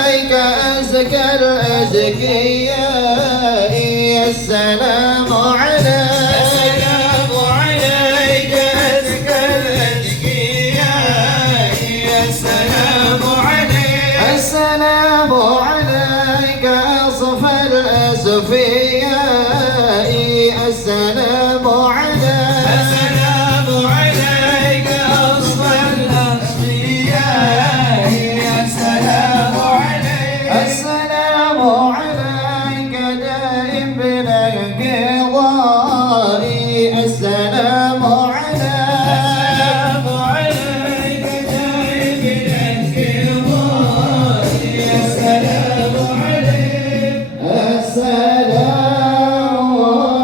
عليك أزكى الأزكياء السلام عليك أزكى الأزكياء السلام عليك السلام عليك أصفى الأصفياء السلام عليك السلام عليك أصفى الأصفياء السلام عليك السلام عليك دائم بلا انقضاء السلام عليك دائم بلا انقضاء السلام عليك السلام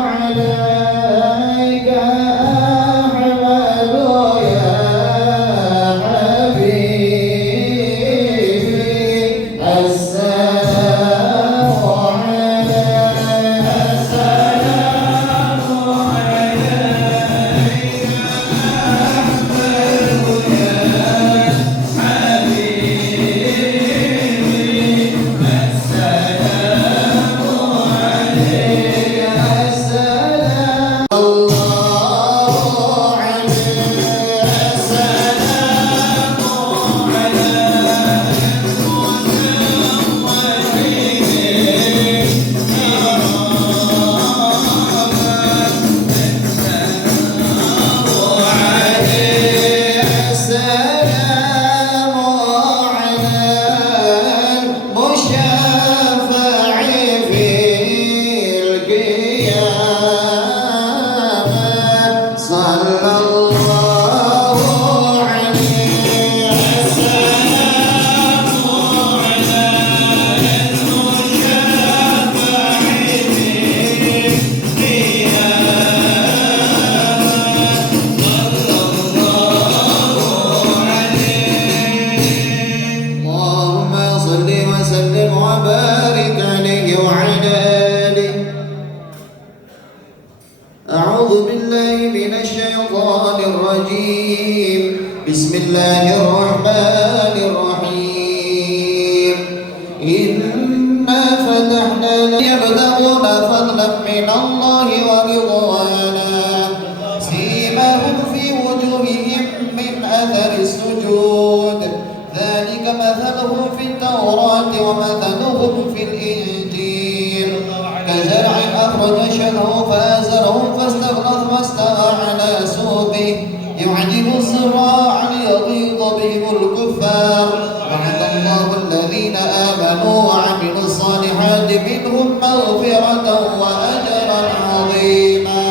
عليك أحمد يا حبيبي السلام اللهم صل وسلم وبارك عليه وعلى آله. أعوذ بالله من الشيطان الرجيم. بسم الله الرحمن الرحيم. إنا فتحنا يبتغون فضلا من الله ورضوانا سيماهم في وجوههم من أثر السجود ذلك مثلهم في التوراة ومثلهم في الإنجيل كزرع أخرج شطأه فآزره فاستغلظ واستوى على سوقه يعجب الزراع ليغيظ بهم الكفار وعد الله الذين آمنوا وعملوا الصالحات منهم مغفرة وأجرا عظيما.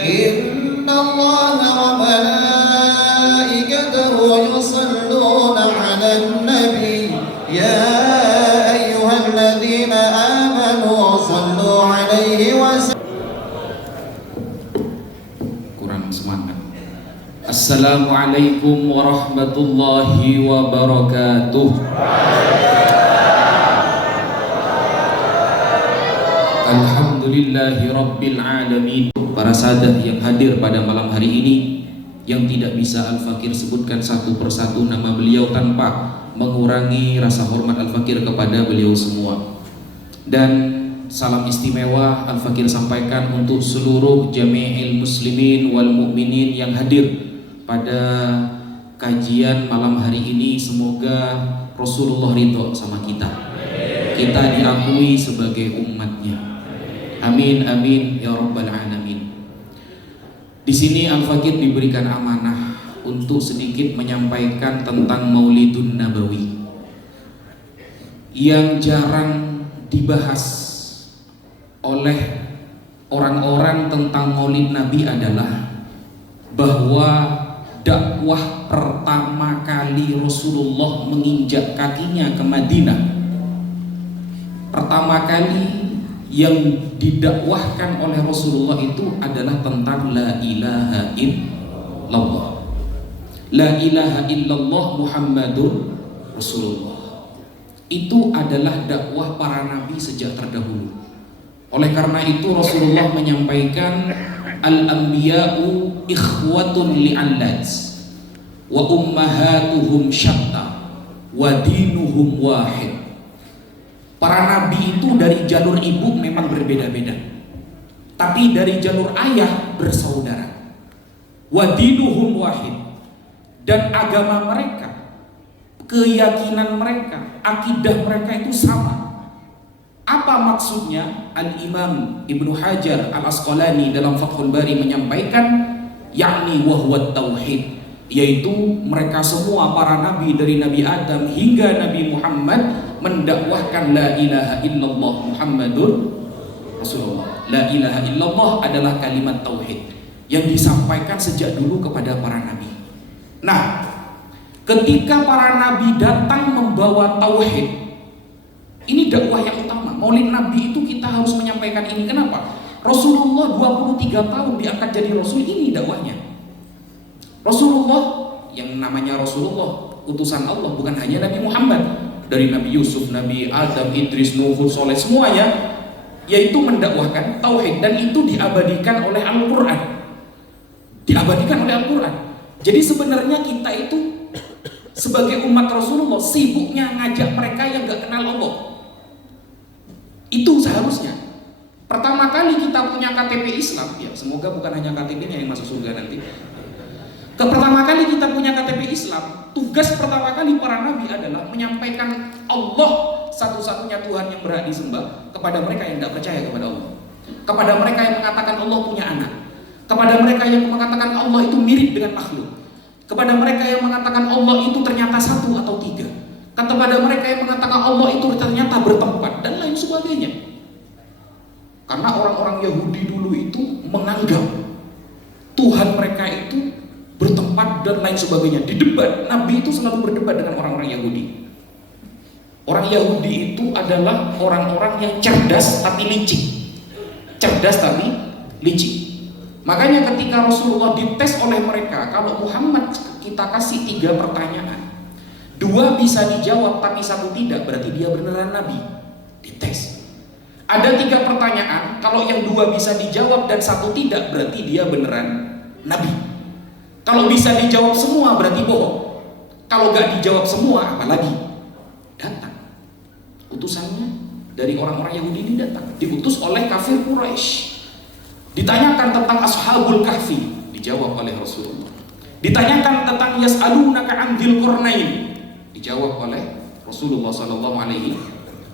إن الله وملائكته يصلون على النبي يا أيها الذين آمنوا صلوا عليه وسلموا. Kurang semangat. Assalamualaikum warahmatullahi wabarakatuh. Alhamdulillahi rabbil alamin. Para sahabat yang hadir pada malam hari ini, yang tidak bisa Al-Fakir sebutkan satu persatu nama beliau tanpa mengurangi rasa hormat Al-Fakir kepada beliau semua. Dan salam istimewa Al-Fakir sampaikan untuk seluruh jami'il muslimin wal mu'minin yang hadir pada kajian malam hari ini. Semoga Rasulullah ridho sama kita, kita diakui sebagai umatnya. Amin amin ya rabbal alamin. Di sini Al-Fakir diberikan amanah untuk sedikit menyampaikan tentang Maulidun Nabawi yang jarang dibahas oleh orang-orang tentang Maulid Nabi adalah bahwa dakwah pertama kali Rasulullah menginjak kakinya ke Madinah, pertama kali yang didakwahkan oleh Rasulullah itu adalah tentang la ilaha illallah. La ilaha illallah Muhammadur Rasulullah. Itu adalah dakwah para nabi sejak terdahulu. Oleh karena itu Rasulullah menyampaikan al-anbiya'u ikhwatun li'allaj wa ummahatuhum syatta wa dinuhum wahid. Para nabi itu dari jalur ibu memang berbeda-beda, tapi dari jalur ayah bersaudara. Wa dinuhum wahid, dan agama mereka, keyakinan mereka, akidah mereka itu sama. Apa maksudnya? Al-Imam Ibnu Hajar Al-Asqalani dalam Fathul Bari menyampaikan, yakni wahwat tauhid, yaitu mereka semua para nabi dari Nabi Adam hingga Nabi Muhammad mendakwahkan la ilaha illallah Muhammadur Rasulullah. La ilaha illallah adalah kalimat tauhid yang disampaikan sejak dulu kepada para nabi. Nah, ketika para nabi datang membawa tauhid, ini dakwah yang utama. Maulid Nabi itu kita harus menyampaikan ini. Kenapa? Rasulullah 23 tahun diangkat jadi Rasul, ini dakwahnya. Rasulullah yang namanya Rasulullah, utusan Allah, bukan hanya Nabi Muhammad. Dari Nabi Yusuf, Nabi Adam, Idris, Nuh, Soleh, semuanya, yaitu mendakwahkan tauhid, dan itu diabadikan oleh Al-Quran. Diabadikan oleh Al-Quran. Jadi sebenarnya kita itu sebagai umat Rasulullah sibuknya ngajak mereka yang gak kenal Allah. Itu seharusnya. Pertama kali kita punya KTP Islam, ya semoga bukan hanya KTP-nya yang masuk surga nanti. Pertama kali kita punya KTP Islam, tugas pertama kali para nabi adalah menyampaikan Allah satu-satunya Tuhan yang berhak disembah kepada mereka yang tidak percaya kepada Allah, kepada mereka yang mengatakan Allah punya anak, kepada mereka yang mengatakan Allah itu mirip dengan makhluk, kepada mereka yang mengatakan Allah itu ternyata satu atau tiga, kepada mereka yang mengatakan Allah itu ternyata bertempat, dan lain sebagainya. Karena orang-orang Yahudi dulu itu menganggap Tuhan mereka itu bertempat dan lain sebagainya. Di debat, Nabi itu selalu berdebat dengan orang-orang Yahudi. Orang Yahudi itu adalah orang-orang yang cerdas tapi licik. Cerdas tapi licik. Makanya ketika Rasulullah dites oleh mereka, kalau Muhammad kita kasih 3 pertanyaan, 2 bisa dijawab tapi 1 tidak, berarti dia beneran Nabi. Dites. Ada 3 pertanyaan, kalau yang 2 bisa dijawab dan 1 tidak, berarti dia beneran Nabi. Kalau bisa dijawab semua berarti bohong. Kalau gak dijawab semua, apalagi datang utusannya dari orang-orang Yahudi ini, datang diutus oleh kafir Quraisy. Ditanyakan tentang Ashabul Kahfi, dijawab oleh Rasulullah. Ditanyakan tentang yas'alunaka 'an dzil qarnain, dijawab oleh Rasulullah sallallahu alaihi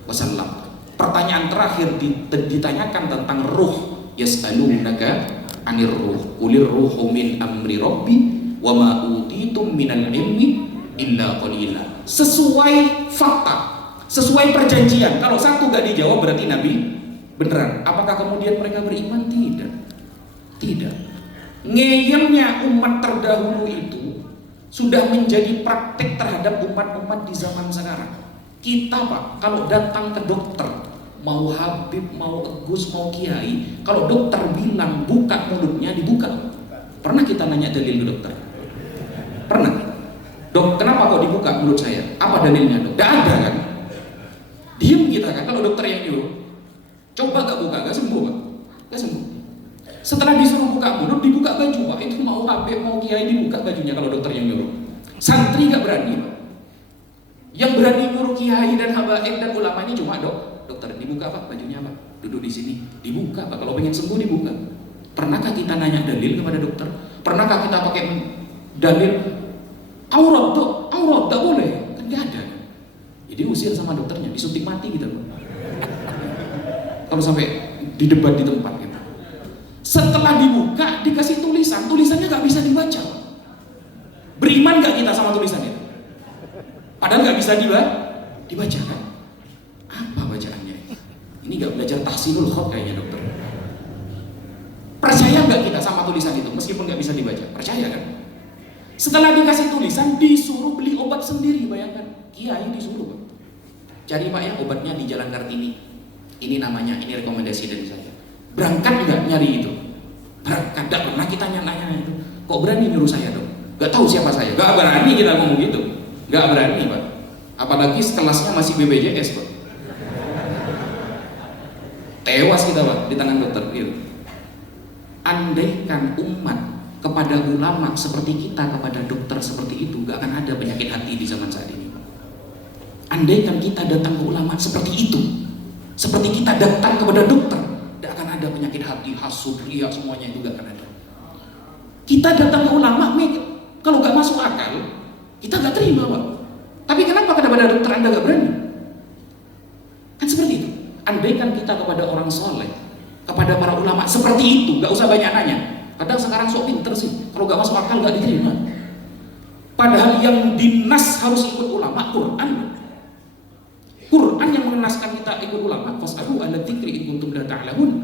wasallam. Pertanyaan terakhir ditanyakan tentang ruh, yas'alunaka 'anir ruh, qulir ruhu min amri rabbi wa ma utitum minal ilmi illa qalila. Sesuai fakta, sesuai perjanjian. Kalau 1 gak dijawab berarti Nabi beneran. Apakah kemudian mereka beriman? Tidak. Tidak. Ngeyelnya umat terdahulu itu sudah menjadi praktik terhadap umat-umat di zaman sekarang. Kita Pak, kalau datang ke dokter, mau Habib, mau Gus, mau Kiai, kalau dokter bilang buka mulutnya, dibuka. Pernah kita nanya dalil ke dokter? Pernah? Dok, kenapa kok dibuka mulut saya? Apa dalilnya dok? Gak ada kan? Diam kita kan kalau dokter yang nyuruh. Coba gak buka, gak sembuh Pak? Gak sembuh. Setelah disuruh buka mulut, dibuka baju Pak. Itu mau Habib, mau Kiai, dibuka bajunya kalau dokter yang nyuruh. Santri gak berani Pak. Yang berani nyuruh Kiai dan habaib dan ulama ini cuma dokter. Dibuka Pak bajunya Pak, duduk di sini, dibuka Pak. Kalau pengen sembuh dibuka. Pernahkah kita nanya dalil kepada dokter? Pernahkah kita pakai dalil aurat dok, aurat tak boleh? Kan nggak ada. Jadi usir sama dokternya, disuntik mati gitu Pak. Kalau sampai didebat di tempat gitu. Setelah dibuka dikasih tulisan, tulisannya nggak bisa dibaca. Beriman nggak kita sama tulisan itu? Padahal nggak bisa dibaca kan? Apa bacaannya? Ini nggak belajar tahsinul khat kayaknya dokter. Percaya nggak kita sama tulisan itu meskipun nggak bisa dibaca? Percaya kan? Setelah dikasih tulisan disuruh beli obat sendiri, bayangkan. Kiai disuruh Pak. Cari Pak ya obatnya di Jalan Kartini. Ini namanya, ini rekomendasi dari saya. Berangkat nggak nyari itu? Berangkat. Nggak pernah kita nanya itu. Kok berani nyuruh saya dong? Nggak tahu siapa saya. Nggak berani kita ngomong gitu. Nggak berani Pak. Apalagi kelasnya masih BPJS Pak. Tewas kita Pak di tangan dokter gitu. Andaikan umat kepada ulama seperti kita kepada dokter seperti itu, gak akan ada penyakit hati di zaman saat ini. Andaikan kita datang ke ulama seperti itu, seperti kita datang kepada dokter, tidak akan ada penyakit hati, hasud, riya, semuanya itu tidak akan ada. Kita datang ke ulama, kalau nggak masuk akal, kita nggak terima, Pak. Tapi kenapa kepada dokter Anda nggak berani? Kan seperti itu. Andaikan kita kepada orang soleh, kepada para ulama seperti itu, nggak usah banyak nanya. Kadang sekarang sok pinter sih, kalau nggak masuk akal nggak diterima. Padahal yang dinas harus ikut ulama, Quran yang mengenaskan kita ikut ulama. Fas'alu ahla dzikri in kuntum la ta'lamun.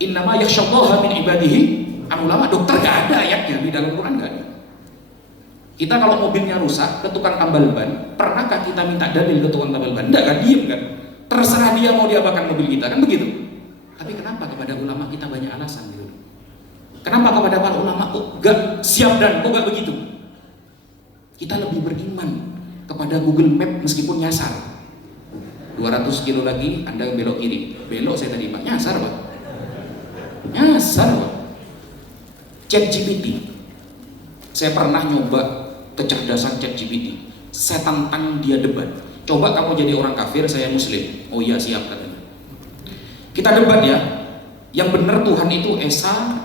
Innama yakhsyallaha min ibadihi ulama. Dokter nggak ada ayatnya di dalam Quran, nggak ada. Kita kalau mobilnya rusak ke tukang tambal ban, pernahkah kita minta dalil ke tukang tambal ban? Enggak kan, diem kan. Terserah dia mau diapakan mobil kita, kan begitu. Tapi kenapa kepada ulama kita banyak alasan gitu? Kenapa kepada para ulama kok gak siap dan kok gak begitu? Kita lebih beriman kepada Google Map meskipun nyasar. 200 kilo lagi Anda belok kiri. Belok saya tadi, Pak. Nyasar, Pak. Nyasar, Pak. ChatGPT. Saya pernah nyoba kecerdasan ChatGPT. Saya tantang dia debat. Coba kamu jadi orang kafir, saya muslim. Oh iya, siap katanya. Kita debat ya. Yang benar Tuhan itu Esa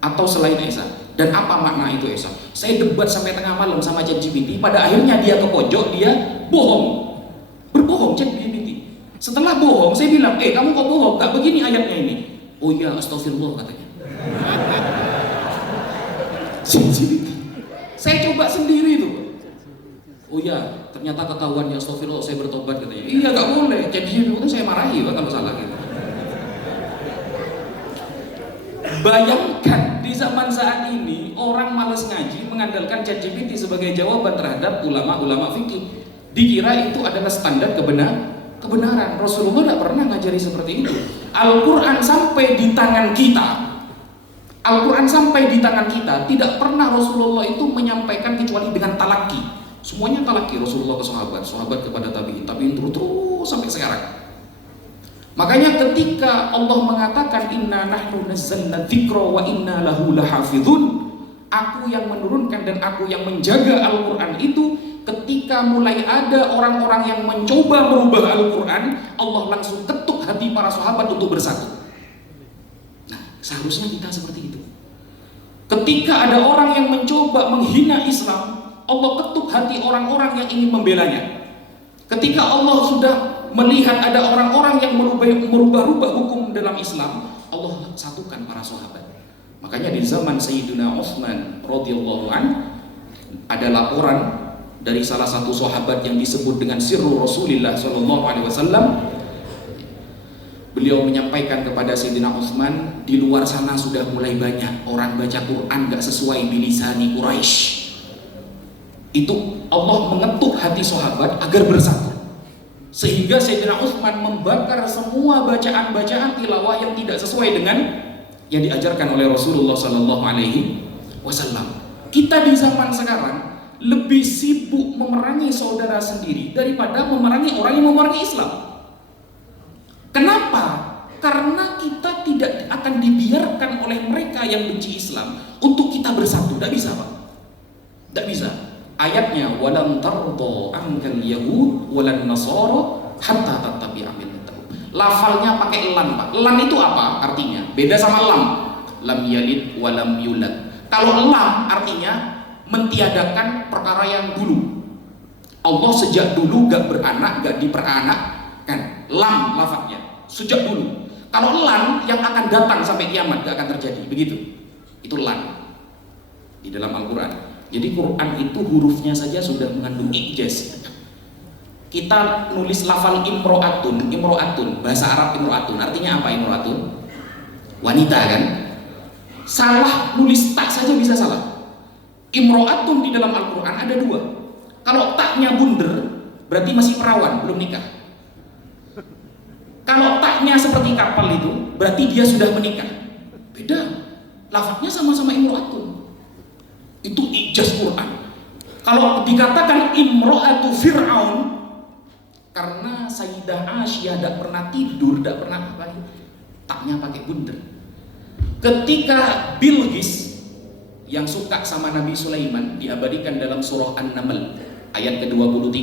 atau selain Esa? Dan apa makna itu Esa? Saya debat sampai tengah malam sama ChatGPT. Pada akhirnya dia ke pojok, dia bohong. Berbohong ChatGPT. Setelah bohong, saya bilang, kamu kok bohong? Gak begini ayatnya ini. Oh iya, astagfirullah katanya. ChatGPT. Saya coba sendiri tuh. Oh iya, ternyata ketahuan ya, astagfirullah, saya bertobat katanya. Iya, gak boleh. ChatGPT itu saya marahi Pak kalau salah gitu. Bayangkan di zaman saat ini orang malas ngaji mengandalkan ChatGPT sebagai jawaban terhadap ulama-ulama fikih. Dikira itu adalah standar kebenaran. Rasulullah tidak pernah ngajari seperti itu. Al-Quran sampai di tangan kita. Al-Quran sampai di tangan kita. Tidak pernah Rasulullah itu menyampaikan kecuali dengan talaki. Semuanya talaki Rasulullah ke sahabat, sahabat kepada tabi'in, terus sampai sekarang. Makanya ketika Allah mengatakan inna nahnu nazzalna dzikra wa inna lahu lahafizun, aku yang menurunkan dan aku yang menjaga Al-Quran itu, ketika mulai ada orang-orang yang mencoba merubah Al-Quran, Allah langsung ketuk hati para sahabat untuk bersatu. Nah, seharusnya kita seperti itu. Ketika ada orang yang mencoba menghina Islam, Allah ketuk hati orang-orang yang ingin membelanya. Ketika Allah sudah melihat ada orang-orang yang merubah-rubah hukum dalam Islam, Allah satukan para sahabat. Makanya di zaman Sayyidina Utsman radhiyallahu an ada laporan dari salah satu sahabat yang disebut dengan Sirru Rasulillah sallallahu alaihi wasallam. Beliau menyampaikan kepada Sayyidina Utsman, di luar sana sudah mulai banyak orang baca Quran gak sesuai bilisani Quraisy. Itu Allah mengetuk hati sahabat agar bersatu. Sehingga Sayyidina Utsman membakar semua bacaan-bacaan tilawah yang tidak sesuai dengan yang diajarkan oleh Rasulullah sallallahu alaihi wasallam. Kita di zaman sekarang lebih sibuk memerangi saudara sendiri daripada memerangi orang yang memerangi Islam. Kenapa? Karena kita tidak akan dibiarkan oleh mereka yang benci Islam untuk kita bersatu. Tidak bisa, Pak. Tidak bisa. Ayatnya walam tardo angkal yahud walan nasara hatta tattabi'a millatahum. Lafalnya pakai lam, Pak. Lam itu apa artinya? Beda sama lam. Lam yalid walam yulad. Kalau lam artinya mentiadakan perkara yang dulu. Allah sejak dulu gak beranak, gak diperanakkan. Lam lafaznya sejak dulu. Kalau lam yang akan datang sampai kiamat gak akan terjadi. Begitu. Itu lam di dalam Al-Quran. Jadi Quran itu hurufnya saja sudah mengandung ijaz. Kita nulis lafal imro'atun, bahasa Arab imro'atun, artinya apa imro'atun? Wanita kan? Salah nulis tak saja bisa salah. Imro'atun di dalam Al-Quran ada dua. Kalau taknya bunder, berarti masih perawan, belum nikah. Kalau taknya seperti kapal itu, berarti dia sudah menikah. Beda. Lafaznya sama-sama imro'atun. Itu ijaz Quran. Kalau dikatakan imro'atu Fir'aun, karena Sayyidah Aisyah tidak pernah tidur, tidak pernah apa, taknya pakai bunder. Ketika Bilqis yang suka sama Nabi Sulaiman diabadikan dalam surah An-Naml, Ayat ke-23,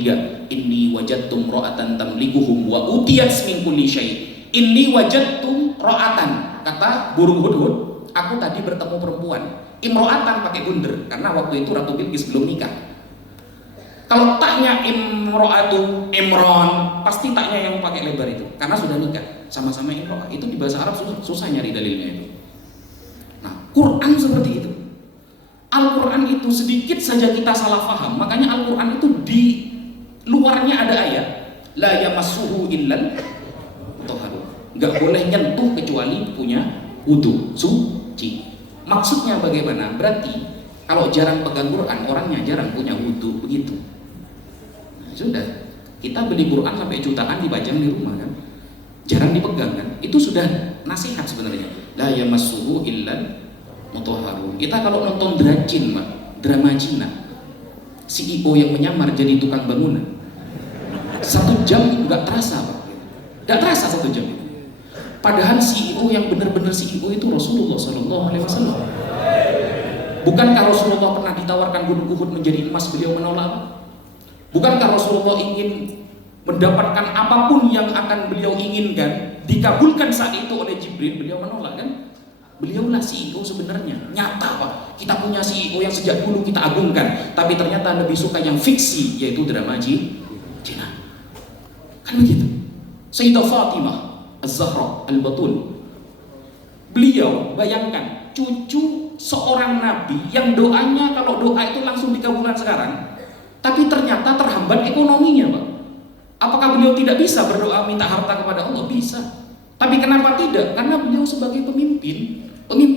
inni wajadtum ra'atan tamlikuhum wa utiyat min kulli syai'. Inni wajadtum ra'atan, kata burung hudhud, aku tadi bertemu perempuan. Imro'atan pakai bunder karena waktu itu Ratu Bilqis belum nikah. Kalau taknya imro'atu, imron, pasti taknya yang pakai lebar itu karena sudah nikah, sama-sama imro'ah. Itu di bahasa Arab susah nyari dalilnya itu. Nah, Quran seperti itu. Al-Quran itu sedikit saja kita salah paham, makanya Al-Quran itu di luarnya ada ayat la yamassuhu illal mutahharun, nggak boleh nyentuh kecuali punya wudu suci. Maksudnya bagaimana? Berarti kalau jarang pegang Quran, orangnya jarang punya wudu, begitu. Nah, sudah, kita beli Quran sampai jutaan dipajang di rumah kan, jarang dipegang kan, itu sudah nasihat sebenarnya. La yamassuhu illal mutahharun. Kita kalau nonton dracin, Pak, drama Cina, CEO yang menyamar jadi tukang bangunan, 1 jam nggak terasa, Pak, nggak terasa 1 jam itu. Padahal CEO yang benar-benar CEO itu Rasulullah SAW. Bukankah Rasulullah pernah ditawarkan gunung Uhud menjadi emas, beliau menolak? Bukankah Rasulullah ingin mendapatkan apapun yang akan beliau inginkan dikabulkan saat itu oleh Jibril, beliau menolak kan? Beliaulah CEO sebenarnya, nyata Pak. Kita punya CEO yang sejak dulu kita agungkan, tapi ternyata lebih suka yang fiksi, yaitu drama Cina. Kan begitu. Sayyidah Fatimah Az-Zahra Al-Batul, beliau bayangkan cucu seorang nabi yang doanya kalau doa itu langsung dikabulkan sekarang, tapi ternyata terhambat ekonominya, Pak. Apakah beliau tidak bisa berdoa minta harta kepada Allah? Bisa. Tapi kenapa tidak? Karena beliau sebagai pemimpin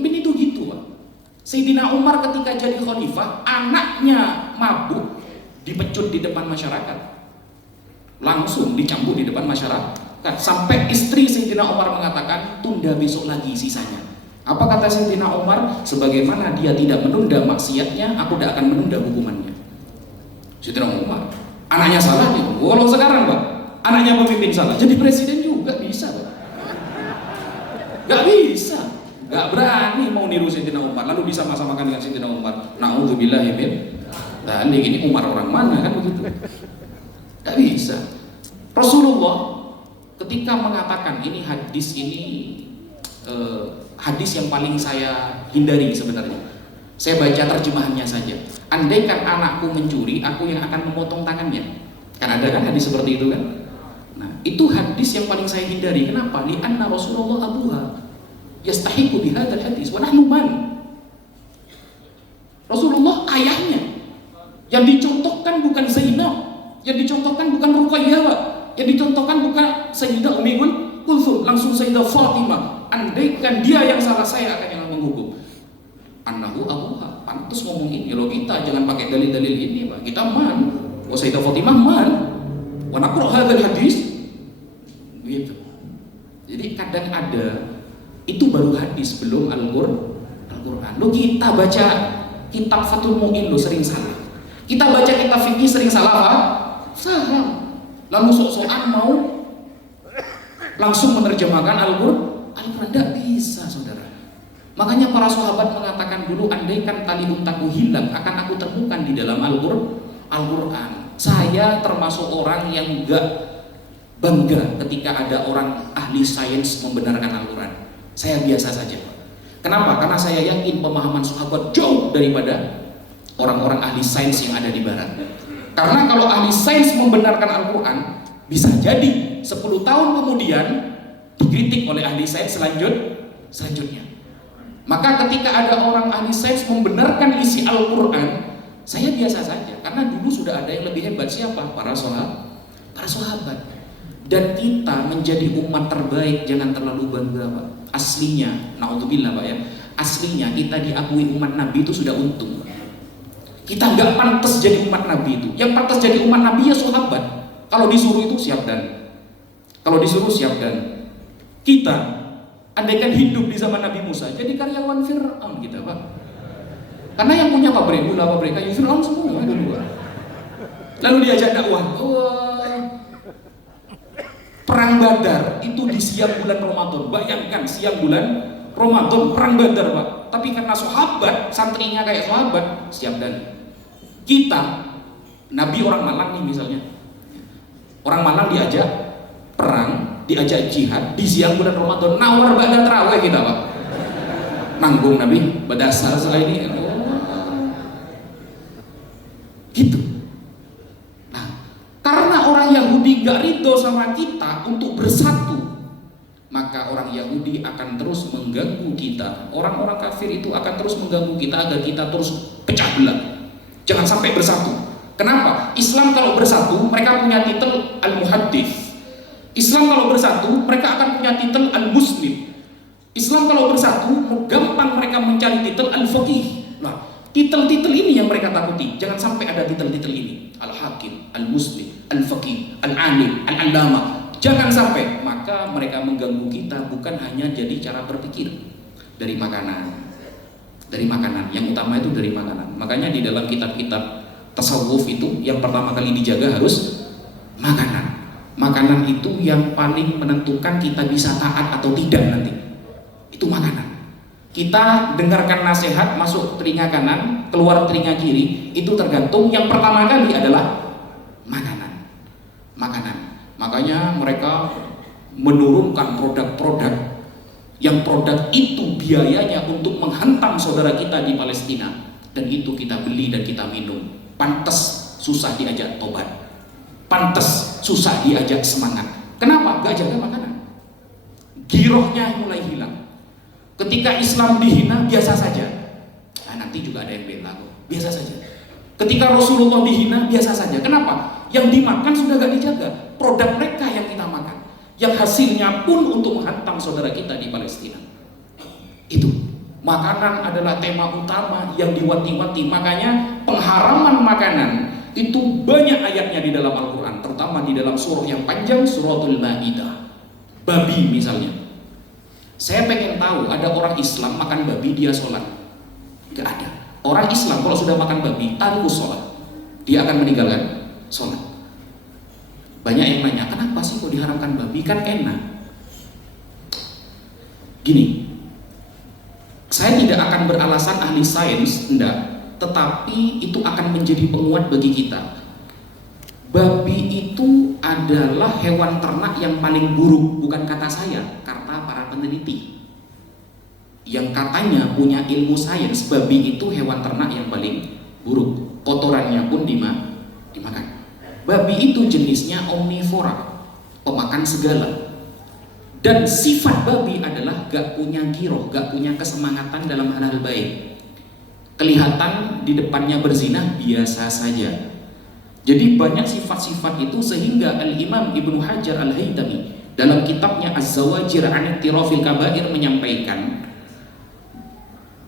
itu gitu, Pak. Sayyidina Umar ketika jadi khalifah, anaknya mabuk dipecut di depan masyarakat, langsung dicambuk di depan masyarakat, sampai istri Sayyidina Umar mengatakan tunda besok lagi sisanya. Apa kata Sayyidina Umar? Sebagaimana dia tidak menunda maksiatnya, aku tidak akan menunda hukumannya. Sayyidina Umar, anaknya salah nih. Walau sekarang, Pak, anaknya pemimpin salah, jadi presiden juga bisa, Pak. Gak bisa, gak berani mau niru Sayyidina Umar, lalu disama-samakan dengan Sayyidina Umar. Na'udzubillahi min dzalik. Ini Umar orang mana kan begitu? Gak bisa. Rasulullah ketika mengatakan ini hadis yang paling saya hindari sebenarnya. Saya baca terjemahannya saja. Andaikan anakku mencuri, aku yang akan memotong tangannya. Kan ada kan hadis seperti itu kan? Nah, itu hadis yang paling saya hindari. Kenapa? Li'anna Rasulullah abuha yastahiqu bihadzal hadis wa nahnu man. Rasulullah ayahnya. Yang dicontohkan bukan Zainab, yang dicontohkan bukan Ruqayyah, yang dicontohkan bukan Sayyidah Ummi Kulthum, langsung Sayyidah Fatimah. Andaikan dia yang salah, saya akan yang menghukum. Annahu abuha. Pantas ngomong ini. Kalau kita jangan pakai dalil-dalil ini, Pak. Kita man. Oh, Sayyidah Fatimah man. Wa naqra hadzal hadis. Gitu. Jadi kadang ada itu baru hadis, belum Al-Qur'an. Lo kita baca kitab Fathul Mu'in lo sering salah. Kita baca kitab fikih sering salah, Pak. Salah. Lalu sok-sokan mau langsung menerjemahkan Al-Qur'an. Tidak bisa, saudara. Makanya para sahabat mengatakan dulu, andaikan tali untaku hilang, akan aku temukan di dalam Al-Qur'an. Saya termasuk orang yang enggak bangga ketika ada orang ahli sains membenarkan Al-Quran. Saya biasa saja. Kenapa? Karena saya yakin pemahaman sahabat jauh daripada orang-orang ahli sains yang ada di barat. Karena kalau ahli sains membenarkan Al-Quran, bisa jadi 10 tahun kemudian dikritik oleh ahli sains selanjutnya. Maka ketika ada orang ahli sains membenarkan isi Al-Quran, saya biasa saja. Karena dulu sudah ada yang lebih hebat. Siapa? Para sahabat. Dan kita menjadi umat terbaik, jangan terlalu bangga, Pak. Aslinya, na'udzubillah, Pak ya, aslinya kita diakui umat Nabi itu sudah untung, Pak. Kita nggak pantas jadi umat Nabi itu. Yang pantas jadi umat Nabi ya sahabat. Kalau disuruh itu siap dan. Kalau disuruh siap dan. Kita andaikan hidup di zaman Nabi Musa, jadi karyawan Fir'aun kita, Pak. Karena yang punya pabrik kayu Fir'aun semua dulu. Lalu diajak dakwah. Perang Badar itu di siang bulan Ramadan. Bayangkan siang bulan Ramadan perang Badar, Pak. Tapi karena sahabat, santrinya kayak sahabat, siap dan. Kita Nabi orang Malang nih misalnya, orang Malang diajak perang, diajak jihad di siang bulan Ramadan, nawar ba'da tarawih kita Pak, nanggung Nabi berdasar setelah ini gitu. Nah, karena orang Yahudi gak ridho sama kita untuk bersatu, maka orang Yahudi akan terus mengganggu kita, orang-orang kafir itu akan terus mengganggu kita agar kita terus pecah belah, jangan sampai bersatu. Kenapa? Islam kalau bersatu mereka punya titel Al-Muhaddits. Islam kalau bersatu mereka akan punya titel Al-Muslim. Islam kalau bersatu gampang mereka mencari titel Al-Faqih. Nah, titel-titel ini yang mereka takuti. Jangan sampai ada titel-titel ini. Al-Hakim, Al-Muslim, Al-Faqih, Al-Alim, Al-Allama. Jangan sampai. Maka mereka mengganggu kita bukan hanya jadi cara berpikir, dari makanan. Dari makanan, yang utama itu dari makanan. Makanya di dalam kitab-kitab tasawuf itu yang pertama kali dijaga harus makanan. Makanan itu yang paling menentukan kita bisa taat atau tidak nanti. Itu makanan. Kita dengarkan nasihat masuk telinga kanan, keluar telinga kiri, itu tergantung yang pertama kali adalah makanan. Makanan. Makanya mereka menurunkan produk-produk yang produk itu biayanya untuk menghantam saudara kita di Palestina, dan itu kita beli dan kita minum. Pantes susah diajak tobat, pantes susah diajak semangat. Kenapa? Gak jaga makanan. Girohnya mulai hilang. Ketika Islam dihina biasa saja, nah, nanti juga ada yang bela kok, biasa saja. Ketika Rasulullah dihina biasa saja. Kenapa? Yang dimakan sudah gak dijaga. Produk mereka yang kita makan, yang hasilnya pun untuk menghantam saudara kita di Palestina. Itu makanan adalah tema utama yang diwanti-wanti. Makanya pengharaman makanan itu banyak ayatnya di dalam Al-Quran, terutama di dalam surah yang panjang, suratul Maidah. Babi misalnya, saya pengen tahu ada orang Islam makan babi dia sholat? Gak ada. Orang Islam kalau sudah makan babi tarikus sholat, dia akan meninggalkan sholat. Banyak yang nanya, kenapa sih kok diharamkan babi? Kan enak. Gini, saya tidak akan beralasan ahli sains, enggak, tetapi itu akan menjadi penguat bagi kita. Babi itu adalah hewan ternak yang paling buruk, bukan kata saya, kata para peneliti yang katanya punya ilmu sains. Babi itu hewan ternak yang paling buruk, kotorannya pun dimakan. Babi itu jenisnya omnivora, pemakan segala. Dan sifat babi adalah gak punya giroh, gak punya kesemangatan dalam hal-hal baik. Kelihatan di depannya berzina biasa saja. Jadi banyak sifat-sifat itu sehingga Al-Imam Ibnu Hajar Al-Haytami dalam kitabnya Az-Zawajir an Ittirafil Kabair menyampaikan,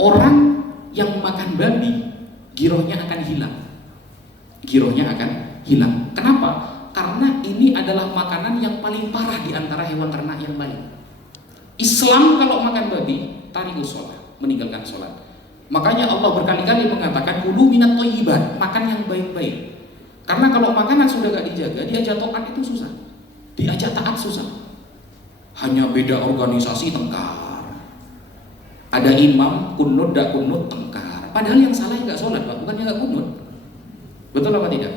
orang yang makan babi girohnya akan hilang. Girohnya akan hilang. Kenapa? Karena ini adalah makanan yang paling parah di antara hewan ternak yang lain. Islam kalau makan babi, tarikus sholat, meninggalkan sholat. Makanya Allah berkali-kali mengatakan kulu minat thayyibat, makan yang baik-baik. Karena kalau makanan sudah gak dijaga, diajak taat itu susah, diajak taat susah. Hanya beda organisasi tengkar. Ada imam kunut dak kunut tengkar. Padahal yang salah gak sholat Pak, bukannya gak kunut. Betul apa tidak?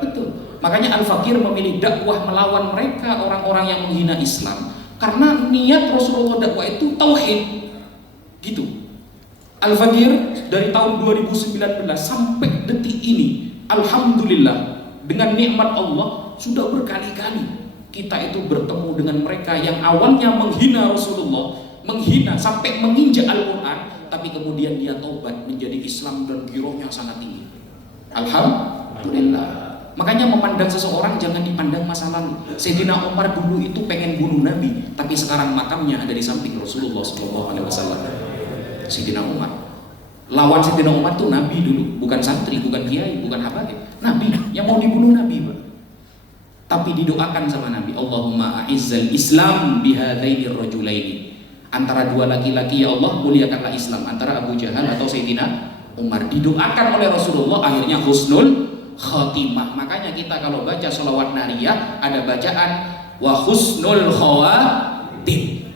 Betul. Makanya Al-Fakir memilih dakwah melawan mereka, orang-orang yang menghina Islam, karena niat Rasulullah dakwah itu tauhid. Gitu. Al-Fakir dari tahun 2019 sampai detik ini, alhamdulillah, dengan nikmat Allah sudah berkali-kali kita itu bertemu dengan mereka yang awalnya menghina Rasulullah, menghina sampai menginjak Al-Quran, tapi kemudian dia taubat menjadi Islam dan girohnya sangat tinggi. Alhamdulillah. Makanya memandang seseorang jangan dipandang masa lalu. Sayyidina Umar dulu itu pengen bunuh Nabi, tapi sekarang makamnya ada di samping Rasulullah SAW. Sayyidina Umar, lawan Sayyidina Umar itu Nabi dulu, bukan santri, bukan kiai, bukan habaib. Nabi yang mau dibunuh Nabi, Pak. Tapi didoakan sama Nabi, Allahumma a'izzal Islam bihadaini rajulaini. Antara dua laki-laki ya Allah muliakanlah Islam, antara Abu Jahal atau Sayyidina Umar. Didoakan oleh Rasulullah, akhirnya husnul khotimah. Makanya kita kalau baca sholawat nariyah ada bacaan wa husnul khawatim.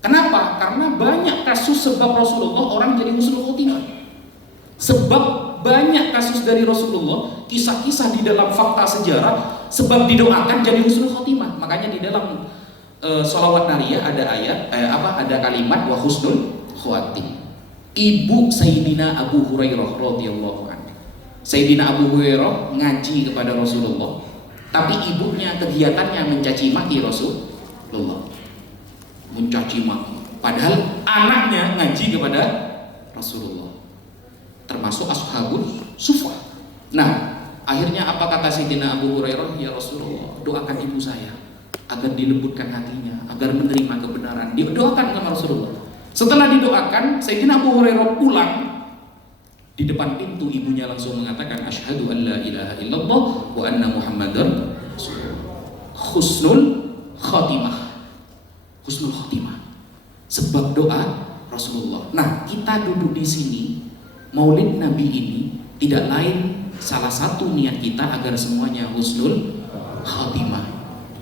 Kenapa? Karena banyak kasus sebab Rasulullah orang jadi husnul khotimah. Sebab banyak kasus dari Rasulullah, kisah-kisah di dalam fakta sejarah, sebab didoakan jadi husnul khotimah. Makanya di dalam sholawat nariyah ada ayat, ada kalimat wa husnul khawatim. Ibu Sayyidina Abu Hurairah radhiyallahu anhu. Sayyidina Abu Hurairah ngaji kepada Rasulullah, tapi ibunya kegiatannya mencaci maki Rasulullah. Mencaci maki. Padahal anaknya ngaji kepada Rasulullah. Termasuk ashabul sufah. Nah, akhirnya apa kata Sayyidina Abu Hurairah? Ya Rasulullah, doakan ibu saya agar dilembutkan hatinya, agar menerima kebenaran. Didoakan sama Rasulullah. Setelah didoakan, Sayyidina Abu Hurairah pulang. Di depan pintu ibunya langsung mengatakan asyhadu an la ilaha illallah wa anna muhammadar rasulullah. Husnul khatimah. Husnul khatimah. Sebab doa Rasulullah. Nah, kita duduk di sini, Maulid Nabi ini tidak lain salah satu niat kita agar semuanya husnul khatimah.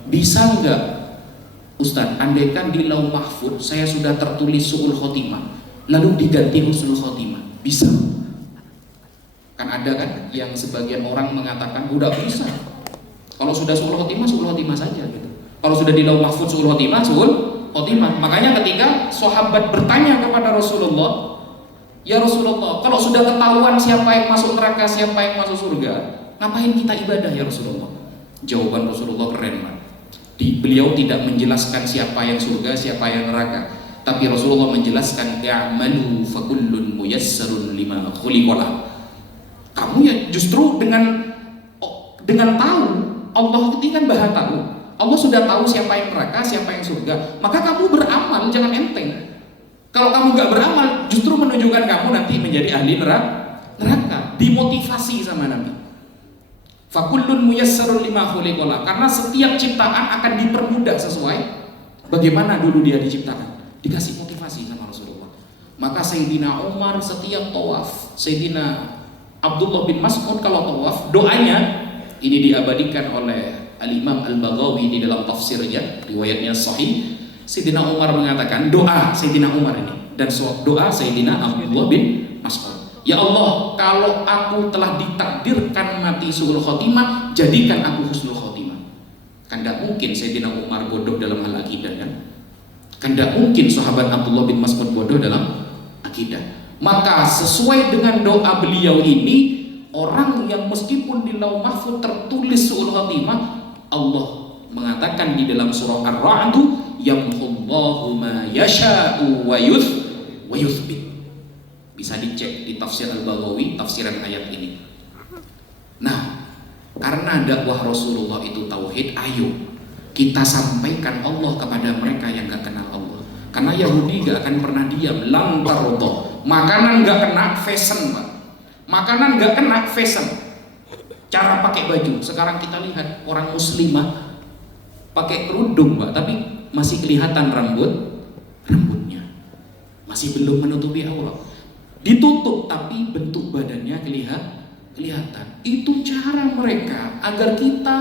Bisa enggak Ustaz, andaikan di Lauh Mahfud saya sudah tertulis su'ul khotimah, lalu diganti husnul khotimah, bisa? Kan ada kan yang sebagian orang mengatakan udah bisa. Kalau sudah su'ul khotimah saja gitu. Kalau sudah di Lauh Mahfud su'ul khotimah. Makanya ketika sahabat bertanya kepada Rasulullah, ya Rasulullah, kalau sudah ketahuan siapa yang masuk neraka, siapa yang masuk surga, ngapain kita ibadah ya Rasulullah? Jawaban Rasulullah keren banget. Beliau tidak menjelaskan siapa yang surga, siapa yang neraka, tapi Rasulullah menjelaskan ya'malu fakullun muyassarun lima khuliqalah. Kamu ya justru dengan tahu Allah itu kan Maha tahu. Allah sudah tahu siapa yang neraka, siapa yang surga. Maka kamu beramal, jangan enteng. Kalau kamu nggak beramal, justru menunjukkan kamu nanti menjadi ahli neraka. Dimotivasi sama Nabi. Fakullun muyassarun lima khuliqalah, karena setiap ciptaan akan dipermudah sesuai bagaimana dulu dia diciptakan. Dikasih motivasi sama Rasulullah. Maka Sayyidina Umar setiap tawaf, Sayyidina Abdullah bin Mas'ud kalau tawaf, doanya ini diabadikan oleh Al-Imam Al-Baghawi di dalam tafsirnya, riwayatnya sahih. Sayyidina Umar mengatakan doa Sayyidina Umar ini dan doa Sayyidina Abdullah bin Mas'ud. Ya Allah, kalau aku telah ditakdirkan mati su'ul khotimah, jadikan aku husnul khotimah. Kan tidak mungkin Sayyidina Umar bodoh dalam hal akidah kan? Kan tidak mungkin sahabat Abdullah bin Mas'ud bodoh dalam akidah. Maka sesuai dengan doa beliau ini, orang yang meskipun di Lauh Mahfud tertulis su'ul khotimah, Allah mengatakan di dalam surah Ar-Ra'd, yamhullahu ma yasha'u wa yuthbit. Bisa dicek di tafsir Al-Baghawi, tafsiran ayat ini. Nah, karena dakwah Rasulullah itu tauhid, ayo kita sampaikan Allah kepada mereka yang gak kenal Allah. Karena Yahudi gak akan pernah diam, lam tarudha. Makanan gak kena fashion, Pak. Makanan gak kena fashion. Cara pakai baju, sekarang kita lihat orang muslimah pakai kerudung, Pak, tapi masih kelihatan rambutnya. Masih belum menutupi aurat. Ditutup tapi bentuk badannya kelihatan. Itu cara mereka agar kita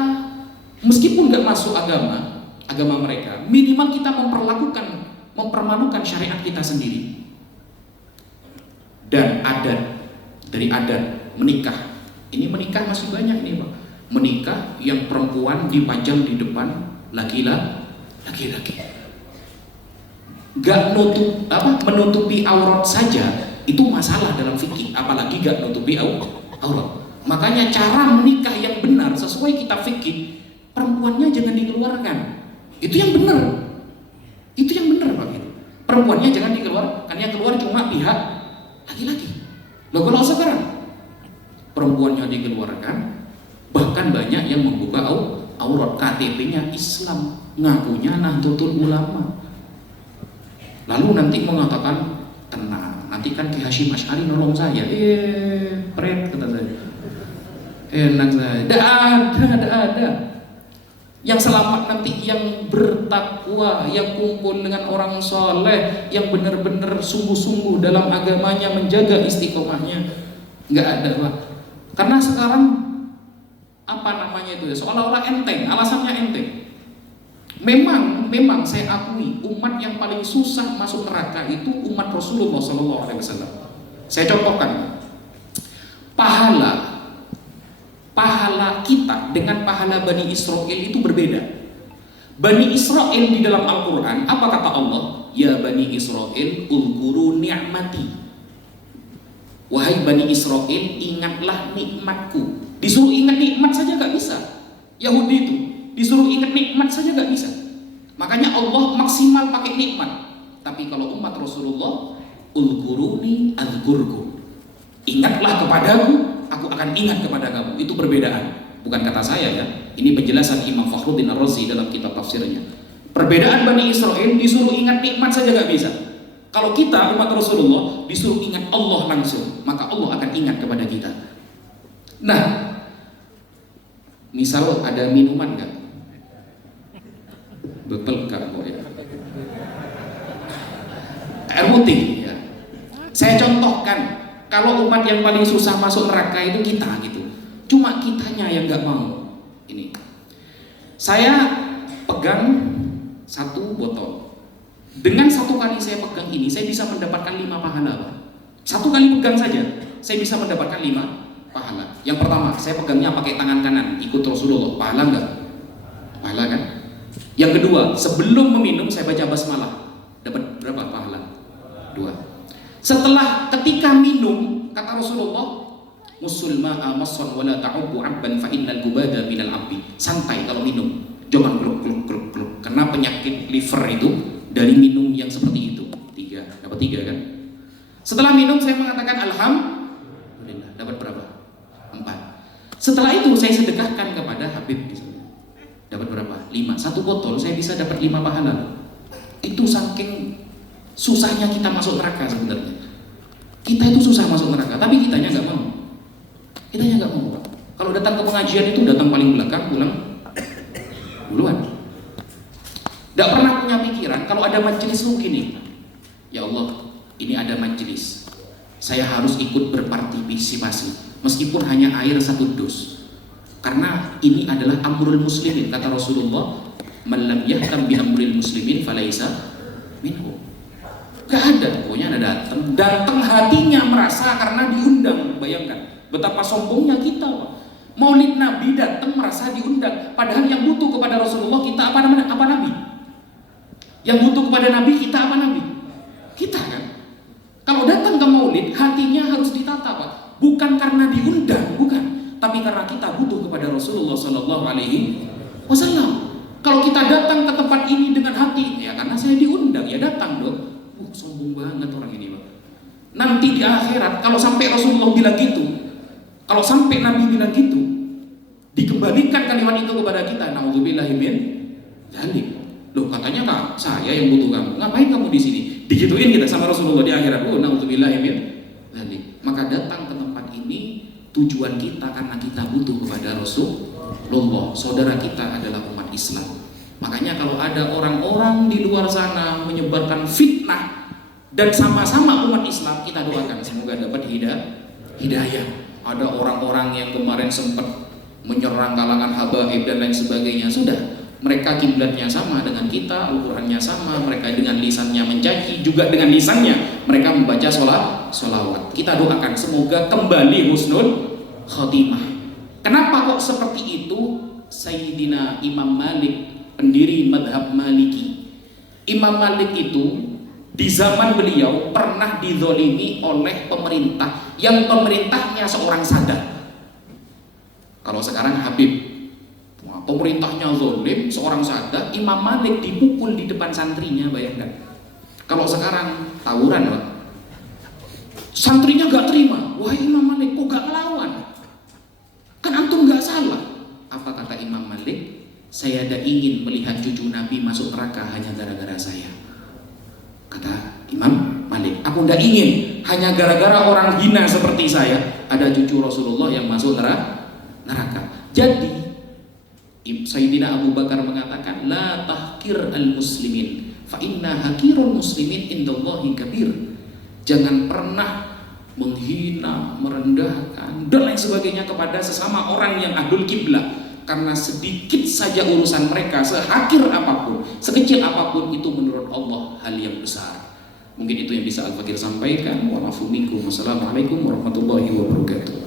meskipun nggak masuk agama mereka, minimal kita mempermalukan syariat kita sendiri. Dan dari adat menikah. Ini menikah masih banyak nih, Pak. Menikah yang perempuan dipajang di depan laki-laki. Gak menutupi aurat saja itu masalah dalam fikih, apalagi gak nutupi aurat. Makanya cara menikah yang benar sesuai kitab fikih, perempuannya jangan dikeluarkan. Itu yang benar Pak. Perempuannya jangan dikeluarkan, yang keluar cuma pihak laki-laki. Loh, kalau sekarang perempuannya dikeluarkan, bahkan banyak yang membuka aurat, KTP-nya Islam, ngakunya Nahdlatul Ulama. Lalu nanti mengatakan tenang, nanti kan Ki Hasyim Asy'ari nolong saya. Pret kata saya. Enak saya. Tidak ada. Yang selamat nanti yang bertakwa, yang kumpul dengan orang soleh, yang benar-benar sungguh-sungguh dalam agamanya, menjaga istiqomahnya. Nggak ada, Pak. Karena sekarang seolah-olah enteng, alasannya enteng. Memang saya akui umat yang paling susah masuk neraka itu umat Rasulullah SAW. Saya contohkan, pahala kita dengan pahala Bani Israel itu berbeda. Bani Israel di dalam Al-Quran, apa kata Allah? Ya Bani Israel, ulkuru ni'mati. Wahai Bani Israel, ingatlah nikmatku. Disuruh ingat nikmat saja gak bisa. Yahudi itu disuruh ingat nikmat saja gak bisa. Makanya Allah maksimal pakai nikmat. Tapi kalau umat Rasulullah, ulkuruni adzkurkum. Ingatlah kepadaku, aku akan ingat kepada kamu. Itu perbedaan. Bukan kata saya ya. Ini penjelasan Imam Fakhruddin Ar-Razi dalam kitab tafsirnya. Perbedaan Bani Israel disuruh ingat nikmat saja gak bisa. Kalau kita umat Rasulullah disuruh ingat Allah langsung, maka Allah akan ingat kepada kita. Nah, misal ada minuman gak? Bepelkar kok ya. Air putih ya. Saya contohkan, kalau umat yang paling susah masuk neraka itu kita gitu. Cuma kitanya yang gak mau. Ini saya pegang satu botol. Dengan satu kali saya pegang ini, saya bisa mendapatkan 5 pahala, Pak. Satu kali pegang saja, saya bisa mendapatkan 5 pahala. Yang pertama, saya pegangnya pakai tangan kanan, ikut Rasulullah. Pahala enggak? Pahala kan? Yang kedua, sebelum meminum saya baca basmalah. Dapat berapa pahala? 2. Setelah ketika minum, kata Rasulullah, musul ma'a masran wala ta'ubbu 'abban fa innal gubada minal 'abbi. Santai kalau minum, jangan gluk. Karena penyakit liver itu dari minum yang seperti itu. 3, dapat 3 kan? Setelah minum saya mengatakan alhamdulillah, dapat berapa? 4. Setelah itu saya sedekahkan kepada Habib misalnya. Dapat berapa? 5. Satu botol saya bisa dapat 5 pahala. Itu saking susahnya kita masuk neraka sebenarnya. Kita itu susah masuk neraka, tapi kitanya nggak mau. Kitanya nggak mau. Kalau datang ke pengajian itu datang paling belakang, pulang duluan. Tidak pernah punya pikiran kalau ada majelis mungkin nih, ya Allah, ini ada majelis, saya harus ikut berpartisipasi meskipun hanya air 1 dus, karena ini adalah amrul muslimin. Kata Rasulullah, man lam yahtam bi amril muslimin falaisa minhu. Gak ada, pokoknya ada datang hatinya merasa karena diundang. Bayangkan betapa sombongnya kita, Pak. Maulid Nabi datang merasa diundang, padahal yang butuh kepada Rasulullah kita apa namanya? Apa Nabi? Yang butuh kepada Nabi kita apa Nabi? Kita kan. Kalau datang ke maulid, hatinya harus ditata, Pak. Bukan karena diundang, bukan, tapi karena kita butuh kepada Rasulullah Sallallahu Alaihi Wasallam. Kalau kita datang ke tempat ini dengan hati, ya karena saya diundang, ya datang dong. Sombong banget orang ini, Pak. Nanti di akhirat, kalau sampai Rasulullah bilang gitu, kalau sampai Nabi bilang gitu, dikembalikan kalimat itu kepada kita. Na'udzubillahi min dzalik. Loh, katanya Kak, saya yang butuh kamu. Ngapain kamu di sini? Digituin kita sama Rasulullah di akhirat. Oh, na'udzubillahi min dzalik. Maka datang ke tempat ini tujuan kita karena kita butuh kepada Rasulullah. Saudara kita adalah umat Islam. Makanya kalau ada orang-orang di luar sana menyebarkan fitnah dan sama-sama umat Islam, kita doakan semoga dapat hidayah. Ada orang-orang yang kemarin sempat menyerang kalangan habaib dan lain sebagainya, sudah, mereka kiblatnya sama dengan kita, Al-Qurannya sama, mereka dengan lisannya mencaci, juga dengan lisannya mereka membaca sholawat. Kita doakan semoga kembali husnul khotimah. Kenapa kok seperti itu? Sayyidina Imam Malik, pendiri madhab Maliki. Imam Malik itu di zaman beliau pernah dizolimi oleh pemerintah yang pemerintahnya seorang sadar. Kalau sekarang Habib, pemerintahnya zolim, seorang sadar, Imam Malik dipukul di depan santrinya, bayangkan. Kalau sekarang tawuran, Pak. Santrinya gak terima, wahai Imam Malik, kok gak ngelawan? Kan antum gak salah. Apa kata Imam Malik? Saya tidak ingin melihat cucu Nabi masuk neraka hanya gara-gara saya. Kata Imam Malik, aku tidak ingin hanya gara-gara orang hina seperti saya ada cucu Rasulullah yang masuk neraka. Jadi Sayyidina Abu Bakar mengatakan, la tahkir al-muslimin fa inna hakirul muslimin indallahi kabir. Jangan pernah menghina, merendahkan dan lain sebagainya kepada sesama orang yang ahlul kiblah, karena sedikit saja urusan mereka, sehakir apapun, sekecil apapun, itu menurut Allah hal yang besar. Mungkin itu yang bisa Al-Fakir sampaikan. Wassalamualaikum warahmatullahi wabarakatuh.